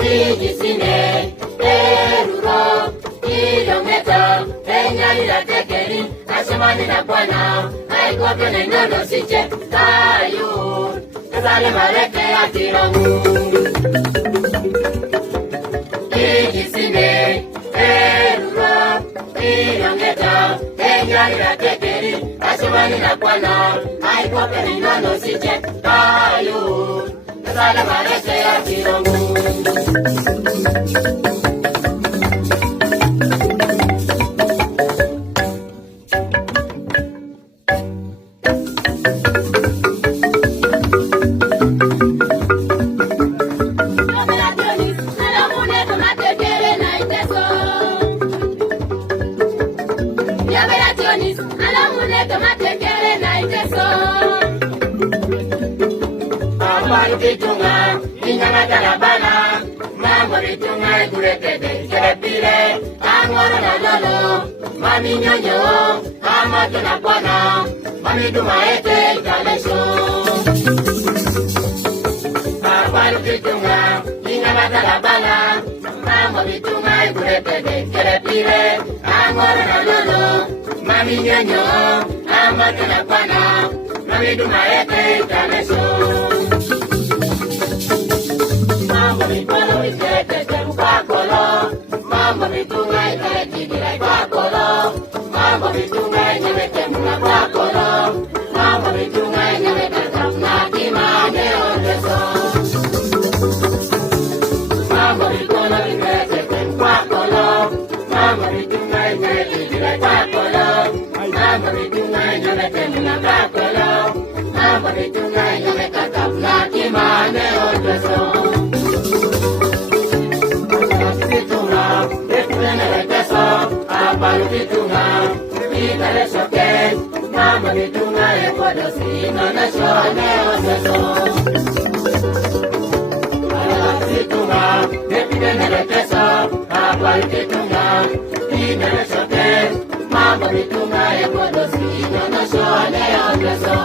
Ijisine, Eruro, Ilometa, Kenya ila tekeri, Ashimani na Bwana, Haikope na inono siche, Tayu, Kasale mareke atirangu. Ijisine, Eruro, Ilometa, Kenya ila tekeri, Ashimani na Bwana, Haikope na inono siche, Tayu, Kasale mareke atirangu. Vitunga, inyanga talabana, mambo vitunga ikurekete, kerepile, angoro na lolo, mami nyonyo, amato na bwana, mami tumaete italesho. Mambo vitunga, inyanga talabana, mambo vitunga ikurekete, kerepile, angoro na lolo, mami nyonyo, amato na bwana, mami tumaete italesho. Mambo mikono ikete mkwakolo, mambo mitunga ikete gira kwakolo, mambo mitunga ikete mkwakolo, mambo mitunga ikete kapna kimane oteso. Mambo mikono ikete mkwakolo, mambo mitunga ikete gira kwakolo, mambo mitunga ikete mkwakolo, mambo mitunga ikete kapna kimane oteso. Vitunga, itale soke, mama vitunga e podo sino na shone oseso. Vitunga, epide nele teso, apal vitunga, itale soke, mama vitunga e podo sino na shone oseso.